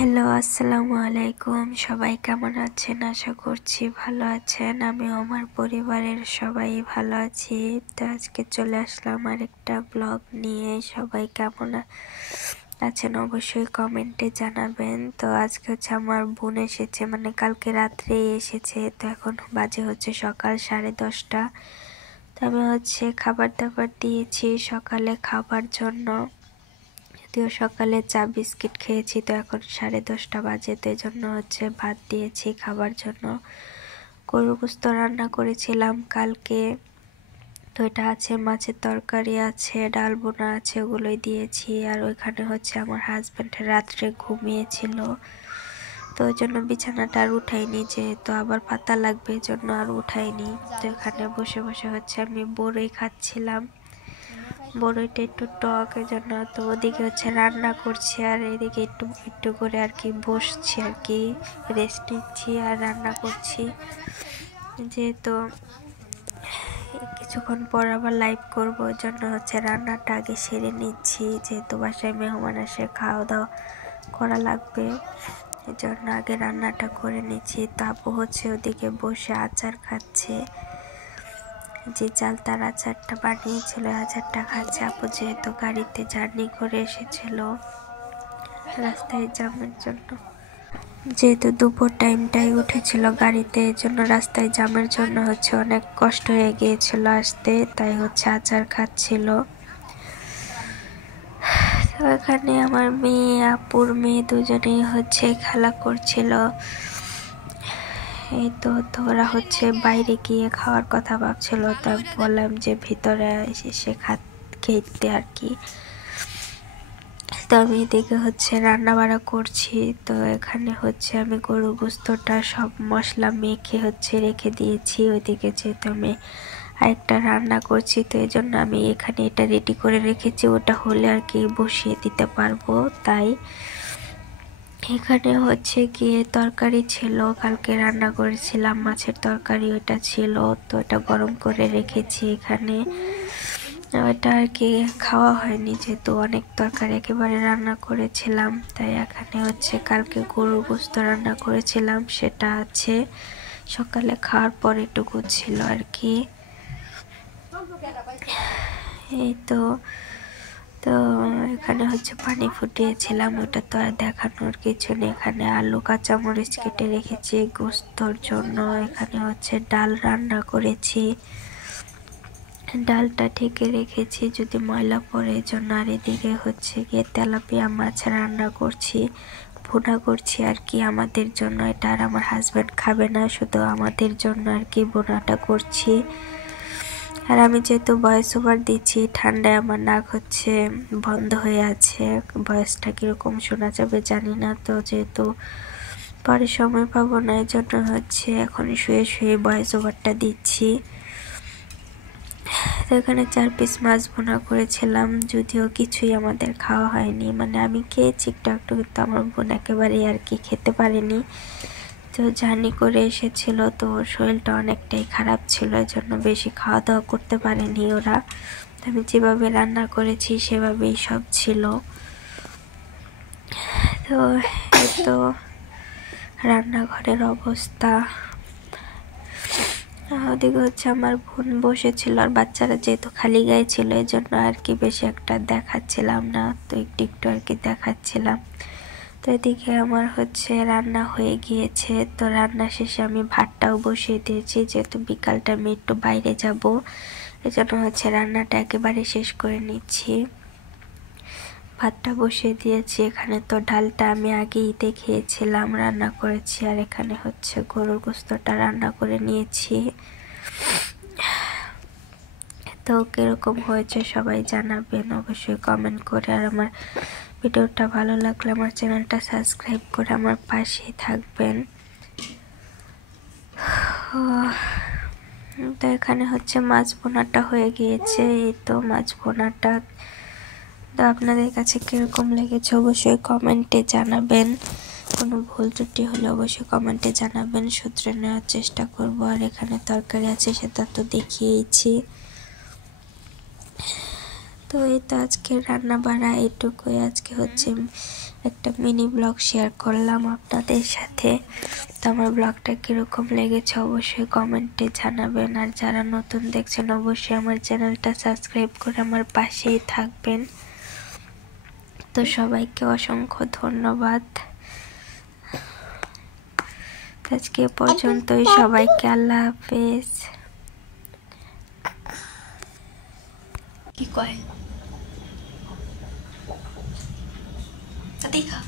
Hello, আসসালামু আলাইকুম। সবাই কেমন আছেন? আশা করছি ভালো আছেন। আমি আমার পরিবারের সবাই ভালো আছি। তো আজকে চলে আসলাম আরেকটা ব্লগ নিয়ে। সবাই কেমন আছেন অবশ্যই কমেন্টে জানাবেন। তো আজকে হচ্ছে আমার বোন এসেছে, মানে কালকে রাত্রে এসেছে। তো এখন বাজে হচ্ছে সকাল 10:30। তো আমি হচ্ছে খাবার দাবার দিয়েছি সকালে খাবার জন্য। যদিও সকালে চা বিস্কিট খেয়েছি, তো এখন 10:30 বাজে, তো এই জন্য হচ্ছে ভাত দিয়েছি খাবার জন্য। গরুর গোশত রান্না করেছিলাম কালকে, তো এটা আছে, মাছের তরকারি আছে, ডাল বোনা আছে, ওগুলোই দিয়েছি। আর ওইখানে হচ্ছে আমার হাজব্যান্ড রাত্রে ঘুমিয়েছিল, তো ওই জন্য বিছানাটা আর উঠাইনি, যেহেতু আবার পাতা লাগবে, এই জন্য আর উঠাইনি। তো এখানে বসে বসে হচ্ছে আমি বড়ই খাচ্ছিলাম। বড়ইটা একটু টক, এই জন্য। তো ওদিকে হচ্ছে রান্না করছি আর এদিকে একটু একটু করে আর কি বসছি, আর কি রেস্ট নিচ্ছি আর রান্না করছি, যেহেতু কিছুক্ষণ পর আবার লাইভ করবো, ওই জন্য হচ্ছে রান্নাটা আগে সেরে নিচ্ছি, যেহেতু বাসায় মেহমান আসে, খাওয়া দাওয়া করা লাগবে, এই জন্য আগে রান্নাটা করে নিচ্ছি। তারপর হচ্ছে ওদিকে বসে আচার খাচ্ছে, যে চালতার আচারটা বানিয়েছিল, আচারটা খাচ্ছে আপু, যেহেতু গাড়িতে জার্নি করে এসেছিল রাস্তায় জ্যামের জন্য, যেহেতু দুপুর টাইমটাই উঠেছিল গাড়িতে, এই জন্য রাস্তায় জ্যামের জন্য হচ্ছে অনেক কষ্ট হয়ে গিয়েছিল আসতে, তাই হচ্ছে আচার খাচ্ছিল। তো এখানে আমার মেয়ে, আপুর মেয়ে দুজনেই হচ্ছে খেলা করছিল। এই তো ওরা হচ্ছে বাইরে গিয়ে খাওয়ার কথা ভাবছিল, তা বললাম যে ভিতরে এসে খেতে আর কি। তো আমি এদিকে হচ্ছে রান্না বাড়া করছি। তো এখানে হচ্ছে আমি গরুর গোস্তটা সব মশলা মেখে হচ্ছে রেখে দিয়েছি ওইদিকে, যেহেতু আমি আরেকটা রান্না করছি, তো এই জন্য আমি এখানে এটা রেডি করে রেখেছি, ওটা হলে আর কি বসিয়ে দিতে পারবো। তাই এখানে হচ্ছে গিয়ে তরকারি ছিল, কালকে রান্না করেছিলাম মাছের তরকারি, ওটা ছিল, তো এটা গরম করে রেখেছি এখানে। ওটা আর কি খাওয়া হয়নি, যেহেতু অনেক তরকারি একেবারে রান্না করেছিলাম, তাই এখানে হচ্ছে কালকে গরুর গোশত রান্না করেছিলাম, সেটা আছে, সকালে খাওয়ার পর এটুকু ছিল আর কি। এই তো তো এখানে হচ্ছে পানি ফুটিয়েছিলাম, ওটা তো আর দেখানোর কিছু নেই। এখানে আলু কাঁচামরিচ কেটে রেখেছি গোস্তর জন্য। এখানে হচ্ছে ডাল রান্না করেছি, ডালটা ঢেকে রেখেছি যদি ময়লা পড়ে, জন্য। আর এদিকে হচ্ছে গিয়ে তেলাপিয়া মাছ রান্না করছি, ভুনা করছি আর কি আমাদের জন্য। এটা আর আমার হাজব্যান্ড খাবে না, শুধু আমাদের জন্য আর কি ভুনাটা করছি। আর আমি যেহেতু ভয়েস ওভার দিচ্ছি, ঠান্ডায় আমার নাক হচ্ছে বন্ধ হয়ে আছে, ভয়েসটা কীরকম শোনা যাবে জানি না। তো যেহেতু পরে সময় পাবো না, এই জন্য হচ্ছে এখন শুয়ে শুয়ে ভয়েস ওভারটা দিচ্ছি। তো এখানে 4 পিস মাছ ভুনা করেছিলাম, যদিও কিছুই আমাদের খাওয়া হয়নি, মানে আমি খেয়েছি একটু একটু, কিন্তু আমার বোন একেবারেই আর কি খেতে পারেনি। তো জার্নি করে এসেছিল, তো শরীরটা অনেকটাই খারাপ ছিল, এই জন্য বেশি খাওয়া দাওয়া করতে পারেনি ওরা। আমি যেভাবে রান্না করেছি সেভাবেই সব ছিল। তো এই তো রান্নাঘরের অবস্থা। ওদিকে হচ্ছে আমার বোন বসেছিল, আর বাচ্চারা যেহেতু খালি গায়ে ছিল, এই জন্য আর কি বেশি একটা দেখাচ্ছিলাম না, তো একটু একটু আর কি দেখাচ্ছিলাম। তো এদিকে আমার হচ্ছে রান্না হয়ে গিয়েছে, তো রান্না শেষে আমি ভাতটাও বসিয়ে দিয়েছি, যেহেতু বিকালটা আমি একটু বাইরে যাব, এই জন্য হচ্ছে রান্নাটা একেবারে শেষ করে নিচ্ছি। ভাতটা বসিয়ে দিয়েছি, এখানে তো ডালটা আমি আগেই দেখিয়েছিলাম রান্না করেছি, আর এখানে হচ্ছে গরুর গোস্তটা রান্না করে নিয়েছি। তো কিরকম হয়েছে সবাই জানাবেন অবশ্যই কমেন্ট করে। আর আমার ভিডিওটা ভালো লাগলে আমার চ্যানেলটা সাবস্ক্রাইব করে আমার পাশেই থাকবেন। তো এখানে হচ্ছে মাছ ভুনাটা হয়ে গিয়েছে। এই তো মাছ ভুনাটা, তো আপনাদের কাছে কিরকম লেগেছে অবশ্যই কমেন্টে জানাবেন। কোনো ভুল ত্রুটি হলে অবশ্যই কমেন্টে জানাবেন, শুধরে নেওয়ার চেষ্টা করব। আর এখানে তরকারি আছে, সেটা তো দেখিয়েছি। তো এই তো আজকে রান্না বাড়া এটুকুই। আজকে হচ্ছে একটা মিনি ব্লগ শেয়ার করলাম আপনাদের সাথে। তো আমার ব্লগটা কীরকম লেগেছে অবশ্যই কমেন্টে জানাবেন। আর যারা নতুন দেখছেন অবশ্যই আমার চ্যানেলটা সাবস্ক্রাইব করে আমার পাশেই থাকবেন। তো সবাইকে অসংখ্য ধন্যবাদ। আজকে পর্যন্তই, সবাইকে আল্লাহ হাফেজ। কি কয় দেখা